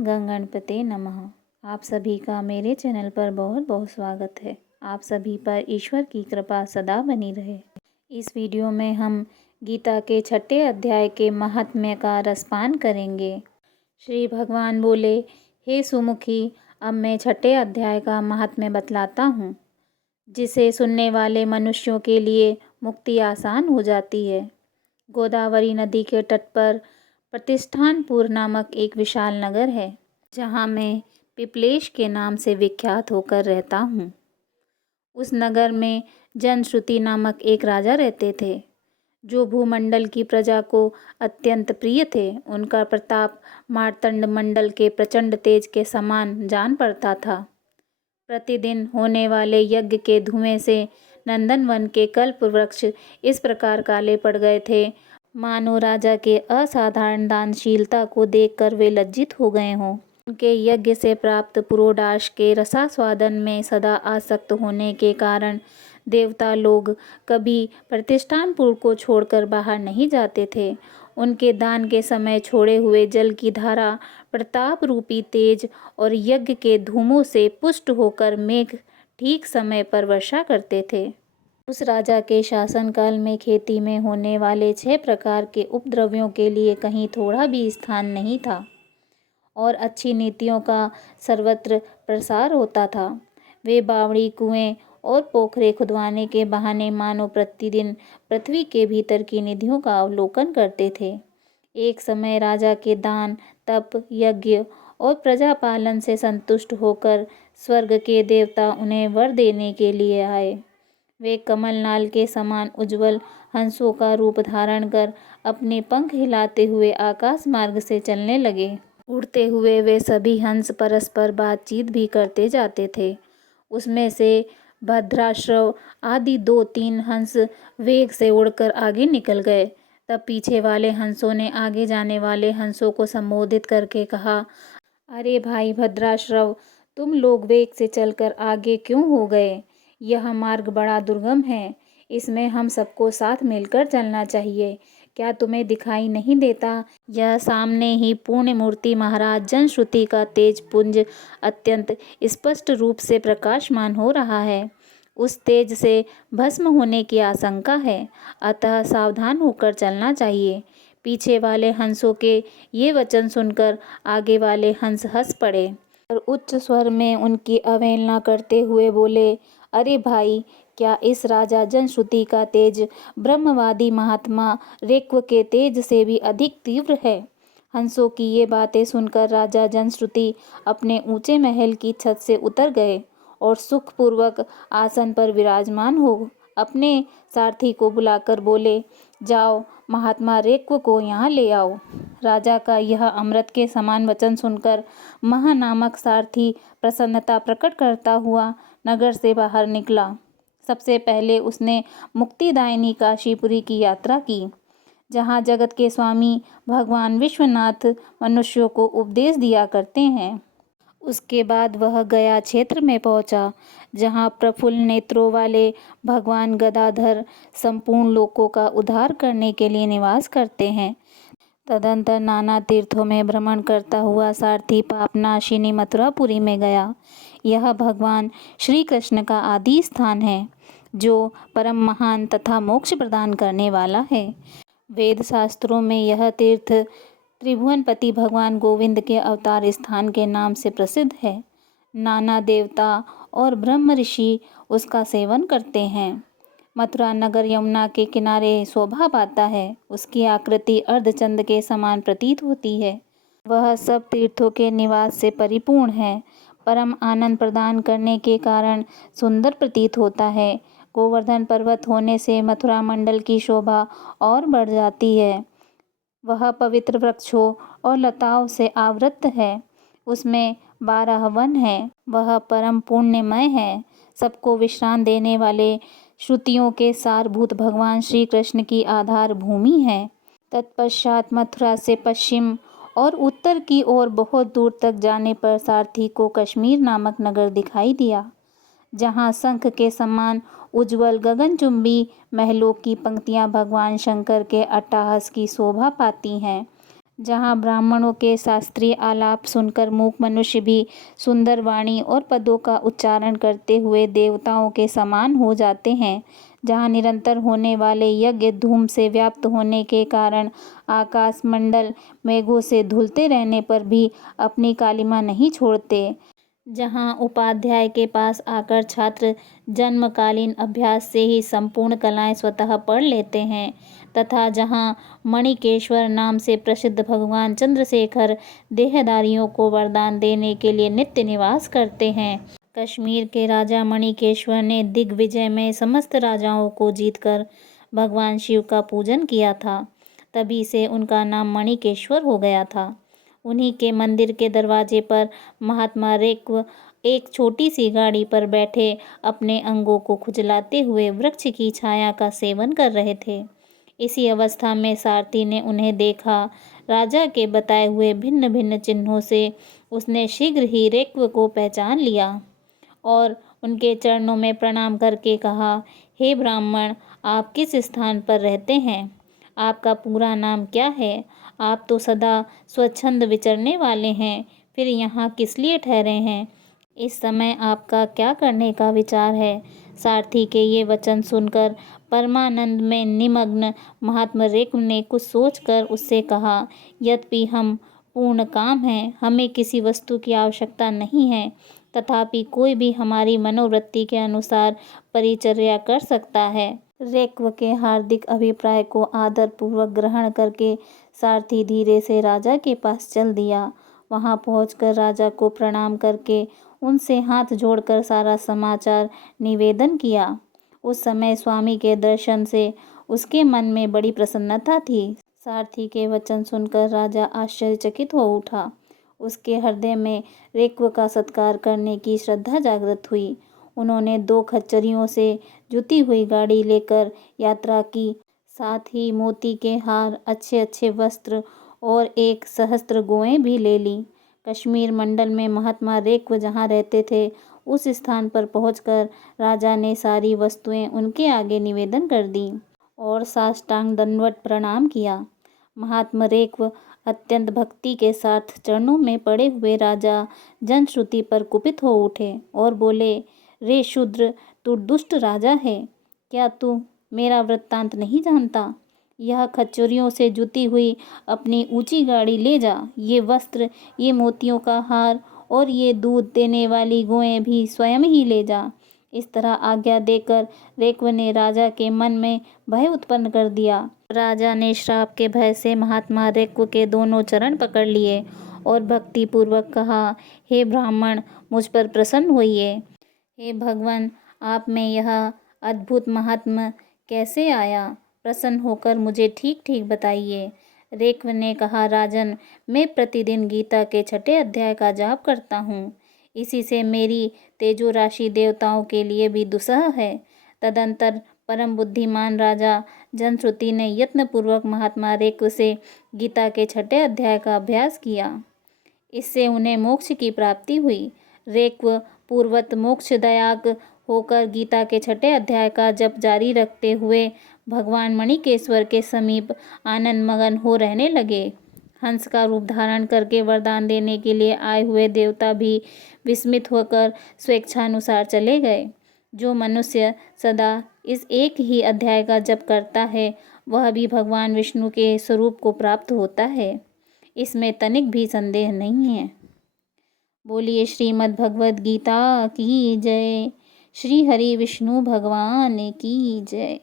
गं गणपते नमः। आप सभी का मेरे चैनल पर बहुत बहुत स्वागत है। आप सभी पर ईश्वर की कृपा सदा बनी रहे। इस वीडियो में हम गीता के 6ठे अध्याय के महात्म्य का रसपान करेंगे। श्री भगवान बोले, हे सुमुखी, अब मैं 6ठे अध्याय का महात्म्य बतलाता हूँ, जिसे सुनने वाले मनुष्यों के लिए मुक्ति आसान हो जाती है। गोदावरी नदी के तट पर प्रतिष्ठानपुर नामक एक विशाल नगर है, जहाँ मैं पिपलेश के नाम से विख्यात होकर रहता हूँ। उस नगर में जनश्रुति नामक एक राजा रहते थे, जो भूमंडल की प्रजा को अत्यंत प्रिय थे। उनका प्रताप मार्तंड मंडल के प्रचंड तेज के समान जान पड़ता था। प्रतिदिन होने वाले यज्ञ के धुएं से नंदनवन के कल्प वृक्ष इस प्रकार काले पड़ गए थे, मानो राजा के असाधारण दानशीलता को देखकर वे लज्जित हो गए हों। उनके यज्ञ से प्राप्त पुरोडाश के रसास्वादन में सदा आसक्त होने के कारण देवता लोग कभी प्रतिष्ठानपुर को छोड़कर बाहर नहीं जाते थे। उनके दान के समय छोड़े हुए जल की धारा प्रताप रूपी तेज और यज्ञ के धूमों से पुष्ट होकर मेघ ठीक समय पर वर्षा करते थे। उस राजा के शासनकाल में खेती में होने वाले 6 प्रकार के उपद्रव्यों के लिए कहीं थोड़ा भी स्थान नहीं था और अच्छी नीतियों का सर्वत्र प्रसार होता था। वे बावड़ी, कुएं और पोखरे खुदवाने के बहाने मानो प्रतिदिन पृथ्वी के भीतर की निधियों का अवलोकन करते थे। एक समय राजा के दान, तप, यज्ञ और प्रजा पालन से संतुष्ट होकर स्वर्ग के देवता उन्हें वर देने के लिए आए। वे कमलनाल के समान उज्जवल हंसों का रूप धारण कर अपने पंख हिलाते हुए आकाश मार्ग से चलने लगे। उड़ते हुए वे सभी हंस परस्पर बातचीत भी करते जाते थे। उसमें से भद्राश्रव आदि 2-3 हंस वेग से उड़कर आगे निकल गए। तब पीछे वाले हंसों ने आगे जाने वाले हंसों को संबोधित करके कहा, अरे भाई भद्राश्रव, तुम लोग वेग से चलकर आगे क्यों हो गए? यह मार्ग बड़ा दुर्गम है, इसमें हम सबको साथ मिलकर चलना चाहिए। क्या तुम्हें दिखाई नहीं देता? यह सामने ही पूर्ण मूर्ति महाराज जनश्रुति का तेज पुंज अत्यंत स्पष्ट रूप से प्रकाशमान हो रहा है। उस तेज से भस्म होने की आशंका है, अतः सावधान होकर चलना चाहिए। पीछे वाले हंसों के ये वचन सुनकर आगे वाले हंस हंस पड़े और उच्च स्वर में उनकी अवहेलना करते हुए बोले, अरे भाई, क्या इस राजा जनश्रुति का तेज ब्रह्मवादी महात्मा ऋक्व के तेज से भी अधिक तीव्र है? हंसों की ये बातें सुनकर राजा जनश्रुति अपने ऊंचे महल की छत से उतर गए और सुखपूर्वक आसन पर विराजमान हो अपने सारथी को बुलाकर बोले, जाओ, महात्मा ऋक्व को यहाँ ले आओ। राजा का यह अमृत के समान वचन सुनकर महानामक सारथी प्रसन्नता प्रकट करता हुआ नगर से बाहर निकला। सबसे पहले उसने मुक्तिदायिनी काशीपुरी की यात्रा की, जहाँ जगत के स्वामी भगवान विश्वनाथ मनुष्यों को उपदेश दिया करते हैं। उसके बाद वह गया क्षेत्र में पहुंचा, जहाँ प्रफुल्ल नेत्रों वाले भगवान गदाधर संपूर्ण लोकों का उद्धार करने के लिए निवास करते हैं। तदंतर नाना तीर्थों में भ्रमण करता हुआ सारथी पापनाशिनी मथुरापुरी में गया। यह भगवान श्री कृष्ण का आदि स्थान है, जो परम महान तथा मोक्ष प्रदान करने वाला है। वेद शास्त्रों में यह तीर्थ त्रिभुवनपति भगवान गोविंद के अवतार स्थान के नाम से प्रसिद्ध है। नाना देवता और ब्रह्म ऋषि उसका सेवन करते हैं। मथुरा नगर यमुना के किनारे शोभा पाता है। उसकी आकृति अर्धचंद्र के समान प्रतीत होती है। वह सब तीर्थों के निवास से परिपूर्ण है। परम आनंद प्रदान करने के कारण सुंदर प्रतीत होता है। गोवर्धन पर्वत होने से मथुरा मंडल की शोभा और बढ़ जाती है। वह पवित्र वृक्षों और लताओं से आवृत है। उसमें 12 वन है। वह परम पुण्यमय है। सबको विश्राम देने वाले श्रुतियों के सारभूत भगवान श्री कृष्ण की आधार भूमि है। तत्पश्चात मथुरा से पश्चिम और उत्तर की ओर बहुत दूर तक जाने पर सारथी को कश्मीर नामक नगर दिखाई दिया, जहाँ शंख के समान उज्जवल गगनचुंबी महलों की पंक्तियाँ भगवान शंकर के अट्टहास की शोभा पाती हैं। जहाँ ब्राह्मणों के शास्त्रीय आलाप सुनकर मूक मनुष्य भी सुंदर वाणी और पदों का उच्चारण करते हुए देवताओं के समान हो जाते हैं। जहाँ निरंतर होने वाले यज्ञ धूम से व्याप्त होने के कारण आकाश मंडल मेघों से धुलते रहने पर भी अपनी कालिमा नहीं छोड़ते। जहाँ उपाध्याय के पास आकर छात्र जन्मकालीन अभ्यास से ही संपूर्ण कलाएं स्वतः पढ़ लेते हैं, तथा जहाँ मणिकेश्वर नाम से प्रसिद्ध भगवान चंद्रशेखर देहधारियों को वरदान देने के लिए नित्य निवास करते हैं। कश्मीर के राजा मणिकेश्वर ने दिग्विजय में समस्त राजाओं को जीतकर भगवान शिव का पूजन किया था, तभी से उनका नाम मणिकेश्वर हो गया था। उन्हीं के मंदिर के दरवाजे पर महात्मा रेक्व एक छोटी सी गाड़ी पर बैठे अपने अंगों को खुजलाते हुए वृक्ष की छाया का सेवन कर रहे थे। इसी अवस्था में सारथी ने उन्हें देखा। राजा के बताए हुए भिन्न भिन्न चिन्हों से उसने शीघ्र ही रेक्व को पहचान लिया और उनके चरणों में प्रणाम करके कहा, हे ब्राह्मण, आप किस स्थान पर रहते हैं? आपका पूरा नाम क्या है? आप तो सदा स्वच्छंद विचरने वाले हैं, फिर यहाँ किस लिए ठहरे हैं? इस समय आपका क्या करने का विचार है? सारथी के ये वचन सुनकर परमानंद में निमग्न महात्मा रेक्व ने कुछ सोचकर उससे कहा, यद्यपि हम पूर्ण काम हैं, हमें किसी वस्तु की आवश्यकता नहीं है, तथापि कोई भी हमारी मनोवृत्ति के अनुसार परिचर्या कर सकता है। रेक्व के हार्दिक अभिप्राय को आदरपूर्वक ग्रहण करके सारथी धीरे से राजा के पास चल दिया। वहां पहुंचकर राजा को प्रणाम करके उनसे हाथ जोड़कर सारा समाचार निवेदन किया। उस समय स्वामी के दर्शन से उसके मन में बड़ी प्रसन्नता थी। सारथी के वचन सुनकर राजा आश्चर्यचकित हो उठा। उसके हृदय में रेक्व का सत्कार करने की श्रद्धा जागृत हुई। उन्होंने 2 खच्चरियों से जुती हुई गाड़ी लेकर यात्रा की, साथ ही मोती के हार, अच्छे अच्छे वस्त्र और 1 सहस्त्र गौएं भी ले ली। कश्मीर मंडल में महात्मा रेक्व जहाँ रहते थे, उस स्थान पर पहुंचकर राजा ने सारी वस्तुएं उनके आगे निवेदन कर दी और साष्टांग दंडवत प्रणाम किया। महात्मा रेक्व अत्यंत भक्ति के साथ चरणों में पड़े हुए राजा जनश्रुति पर कुपित हो उठे और बोले, रे शूद्र, तू दुष्ट राजा है, क्या तू मेरा वृत्तांत नहीं जानता? यह खच्चरियों से जुती हुई अपनी ऊंची गाड़ी ले जा। ये वस्त्र, ये मोतियों का हार और ये दूध देने वाली गौएं भी स्वयं ही ले जा। इस तरह आज्ञा देकर रेक्व ने राजा के मन में भय उत्पन्न कर दिया। राजा ने श्राप के भय से महात्मा रेक्व के दोनों चरण पकड़ लिए और भक्ति पूर्वक कहा, हे ब्राह्मण, मुझ पर प्रसन्न होइए। हे भगवान, आप में यह अद्भुत महात्मा कैसे आया? प्रसन्न होकर मुझे ठीक ठीक बताइए। रेक्व ने कहा, राजन, मैं प्रतिदिन गीता के 6ठे अध्याय का जाप करता हूँ। इसी से मेरी तेजो राशि देवताओं के लिए भी दुस्सह है। तदंतर परम बुद्धिमान राजा जनश्रुति ने यत्नपूर्वक महात्मा रेक्व से गीता के 6ठे अध्याय का अभ्यास किया। इससे उन्हें मोक्ष की प्राप्ति हुई। रेक्व पूर्वत मोक्षदायक होकर गीता के 6ठे अध्याय का जप जारी रखते हुए भगवान मणिकेश्वर के समीप आनंद मगन हो रहने लगे। हंस का रूप धारण करके वरदान देने के लिए आए हुए देवता भी विस्मित होकर स्वेच्छानुसार चले गए। जो मनुष्य सदा इस एक ही अध्याय का जप करता है, वह भी भगवान विष्णु के स्वरूप को प्राप्त होता है, इसमें तनिक भी संदेह नहीं है। बोलिए श्रीमद् भगवद गीता की जय। श्री हरि विष्णु भगवान की जय।